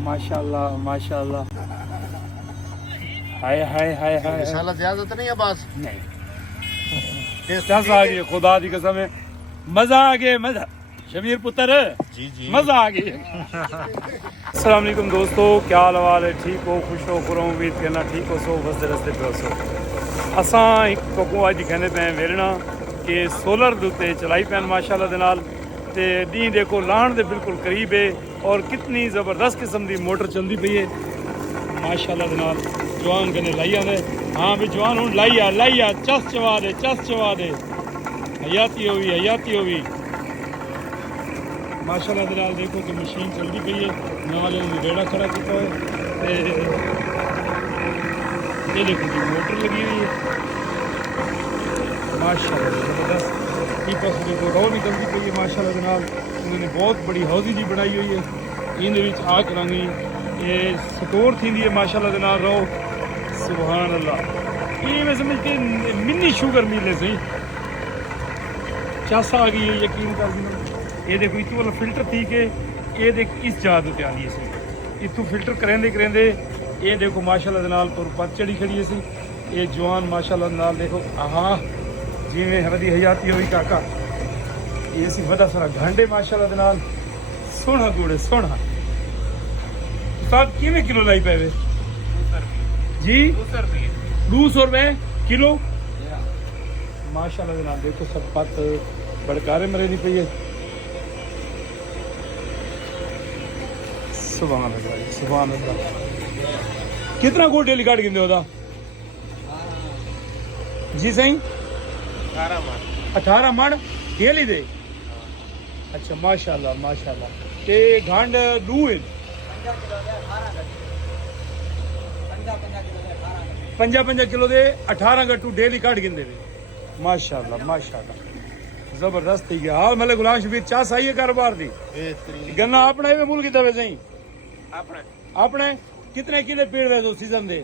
माशाल्लाह माशाल्लाह। हाय हाय हाय हाय। इंशाल्लाह ज्यादा तो नहीं है बस नहीं आ गई, खुदा दी कसम है, मजा आ गया, मजा। शबीर पुत्र जी जी मजा आ गया। अस्सलाम वालेकुम दोस्तों, क्या हाल है? ठीक हो, खुश हो, खुश उम्मीद करना ठीक हो सो, बस रस्ते पे सो। असां एक कोको अज दिखाने पे वेरना कि सोलर दे उत्ते चलाई पैन माशाल्लाह दे नाल ते दी देखो लाण दे बिल्कुल करीब है और कितनी ज़बरदस्त किस्म दी मोटर चलती पई है माशाल्लाह दे नाल। जवान कने लाई आंदे, हाँ भी जवान हुण लाई आ चस चवा दे हयाती होवी माशाल्लाह दे नाल। देखो कि मशीन चलती पई है, नाल इन्होंने रेड़ा खड़ा किया है ते ये देखो जी मोटर लगी हुई है माशाल्लाह ज़बरदस्त। पास देखो रो निकलती पई है माशाल्लाह दे नाल। उन्होंने बहुत बड़ी हौजी जी बनाई हुई है, इन आ करांगी ये स्टोर थी है माशाल्लाह दे नाल रो। सुभान अल्लाह, ये मैं समझ के मिनी शुगर मिल है सही चस आ गई है, यकीन कर देना। ये देखो इतों वाला फिल्टर थी के ये देख इस जात उत्ते आ गई सी, इतों फिल्टर करेंदे ये देखो माशाल्लाह दे नाल पर पत चढ़ी खड़ी है सी। ये जवान माशाल्लाह दे नाल देखो आहा जिवें वधी हयाती होई काका। ये सी वड़ा सारा घांडे माशाल्लाह दे नाल, सोहना गुड़ सोहना। साहब किवें किलो लाई पैवे जी? 200 रुपए किलो माशाल्लाह दे नाल। देखो सब पत बड़कारे मरे दी पई है। सुभान अल्लाह सुभान अल्लाह। कितना गोल डेली काट गिंदे ओदा जी? सही 18 मन डेली दे। अच्छा माशाल्लाह माशाल्लाह। ते घांड दू है 50 किलो दे 18 गट्टू डेली काट गिंदे वे माशाल्लाह माशाल्लाह। जबरदस्त थी गया। हाँ मतलब गुलाम शबीर चाह सही है कारोबार दी गन्ना अपना ही मूल कितना वे सही अपने कितने किले पेड़ रहे दो सीजन दे?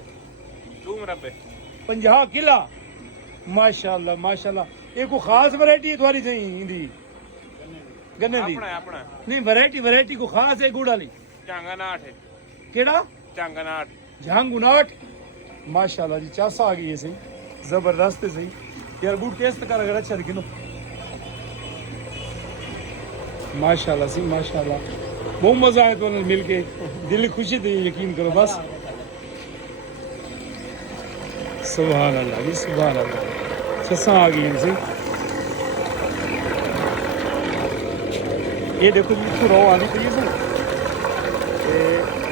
50 किला माशाल्लाह माशाल्लाह। ये कोई खास वैरायटी है थोड़ी सही इंदी गन्ने दी? नहीं वैरायटी को खास है गुड़ वाली केड़ा झांगुनाट माशाल्लाह जी। चासा आ गई है सही जबरदस्त है सही यार। गुड़ टेस्ट कर अगर अच्छा दिखो माशाल्लाह सी माशाल्लाह। बहुत मजा आया तो मिल के, दिल खुशी थी यकीन करो बस। सुभान अल्लाह जी सुभान अल्लाह। ससा आ गई इनसे। ये देखो जी इतनी रो आनी पई है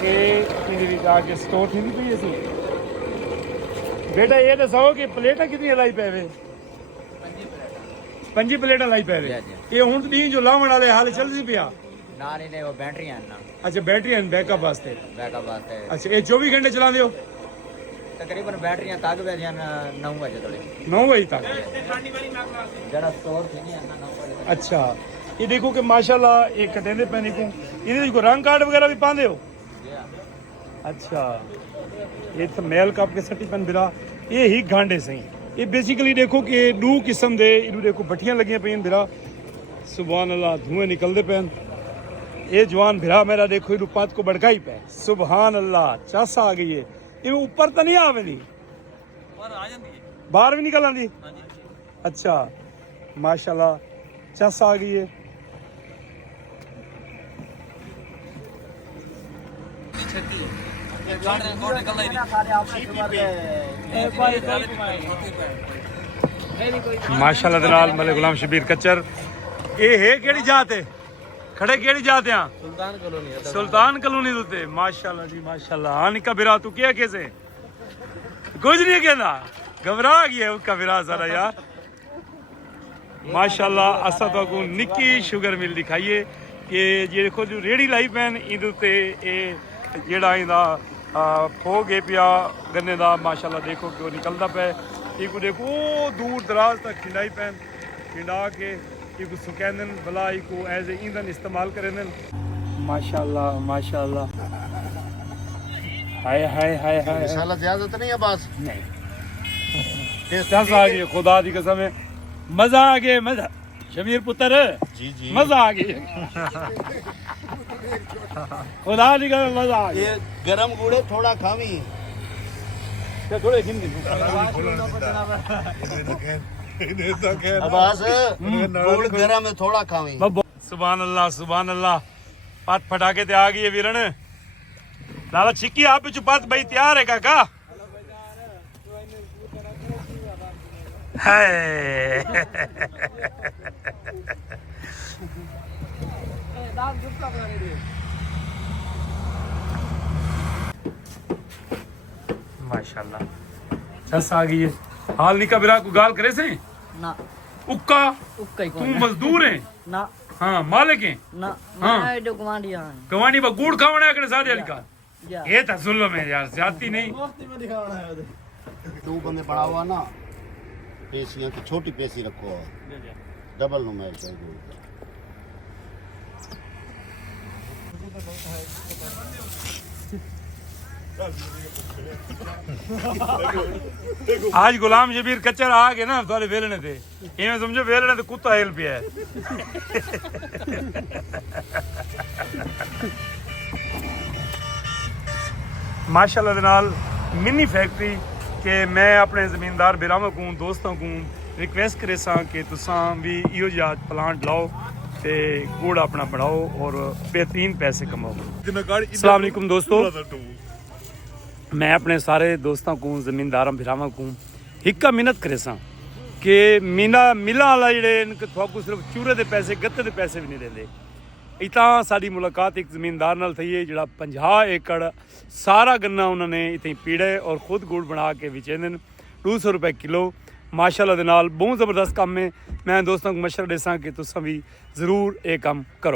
ये आके स्टोर थी पई है। बेटा ये दसो कि प्लेटा कितनी लाई पैवे? 5 प्लेटा लाई पैवे। ये हुण दी जो लावण वाले हाल चलदी पिया ना नहीं वो बैटरियां ना। अच्छा बैटरी बैकअप वास्ते। अच्छा ये 24 घंटे चलाते हो? तकरीबन बैटरियां तक वे 9 बजे तक 9 बजे तक जरा स्टोर थी नहीं 9 बजे। अच्छा ये देखो कि माशाल्लाह ये कटेंदे पैने को इहदे को रंग कार्ड वगैरह भी पांदे हो? अच्छा ये तो मेल कप के सटी पन बिरा ये ही घांडे सही। ये बेसिकली देखो कि 2 किस्म दे इनू देखो भट्टियां लगियां पईन बिरा। सुभान अल्लाह धुएं निकलदे पैन। ये जवान भिरा मेरा देखो इनू पत को भड़काई पे। सुभान अल्लाह चस आ गई है। ये ऊपर तो नहीं आवेंदी बाहर भी निकल आंदी? अच्छा माशाल्लाह चस आ गई है। माशाल्लाह दे नाल मले गुलाम शबीर कच्चर। ये है केड़ी जात है? खड़े केड़ी जात है? सुल्तान कॉलोनी दुते माशाल्लाह जी माशाल्लाह। हाँ निका बिरा तू क्या कैसे कुछ नहीं कहना घबरा गया उसका बिरा सारा यार माशाल्लाह। असा तो को निक्की शुगर मिल दिखाइए कि ये देखो जो रेड़ी लाई पैन इहदे उत्ते ये जेड़ा इंदा खो गए पिया गन्ने दा माशाल्लाह। देखो कि निकलता पे इको देखो दूर दराज तक खिंडाई पैन खिंडा के इको सुकैंदन भला इको एज ए ईंधन इस्तेमाल करेंदन माशाल्लाह माशाल्लाह। हाय हाय हाय हाय। इंशाल्लाह ज्यादा तो नहीं है बस नहीं आ गई खुदा दी कसम है, मजा आ गया मजा। शबीर पुत्र जी जी मजा आ गया। खुदा दी कसम मजा आ गया ये गरम गुड़े थोड़ा खावी ते थोड़े गिन गिन अब्बास गुड़ गरम है थोड़ा खावी सुभान अल्लाह पत फटाके ते आ गई है वीरन लाला छिक्की आप बिच पत भाई तैयार है काका है माशाल्लाह चस आ गई है हाल निका बिरा को गाल करे से ना उक्का उक्का ही तू कौन मजदूर है ना हाँ मालिक है ना हाँ। मैं जो गवांडिया गवानी बा गुड़ खावना है सादे अली का या ये तो जुल्म है यार ज्यादती नहीं दो बंदे पड़ा हुआ ना पेशियां की छोटी पेशी रखो डबल नुमाइल कर दो आज गुलाम जबीर कच्चर आ गए ना थोड़े वेलने थे इवें समझो वेलने तो कुत्ता हेल पिया है माशाल्लाह दे नाल मिनी फैक्ट्री के मैं अपने जमींदार बिरामा को दोस्तों को रिक्वेस्ट करे सा कि तुसां भी इहो जिहा प्लांट लाओ ते गुड़ अपना बढ़ाओ और बेहतरीन पैसे कमाओ। अस्सलाम वालेकुम दोस्तों, मैं अपने सारे दोस्तों को जमींदारों बिरामा को हिक्का मिन्नत करे सा कि मिला वाला जेह्ड़े थोआकू सिर्फ चूरे दे पैसे गत्ते दे पैसे भी नहीं देंदे। इतना साड़ी मुलाकात एक जमींदार नाल थई है जिहड़ा 50 एकड़ सारा गन्ना उन्होंने इतनी पीड़े और खुद गुड़ बना के बेचेंदे 200 रुपए किलो। माशाल्लाह दे नाल बहुत ज़बरदस्त काम है। मैं दोस्तों को मशवरा देसां कि तुसां भी ज़रूर ये काम करो।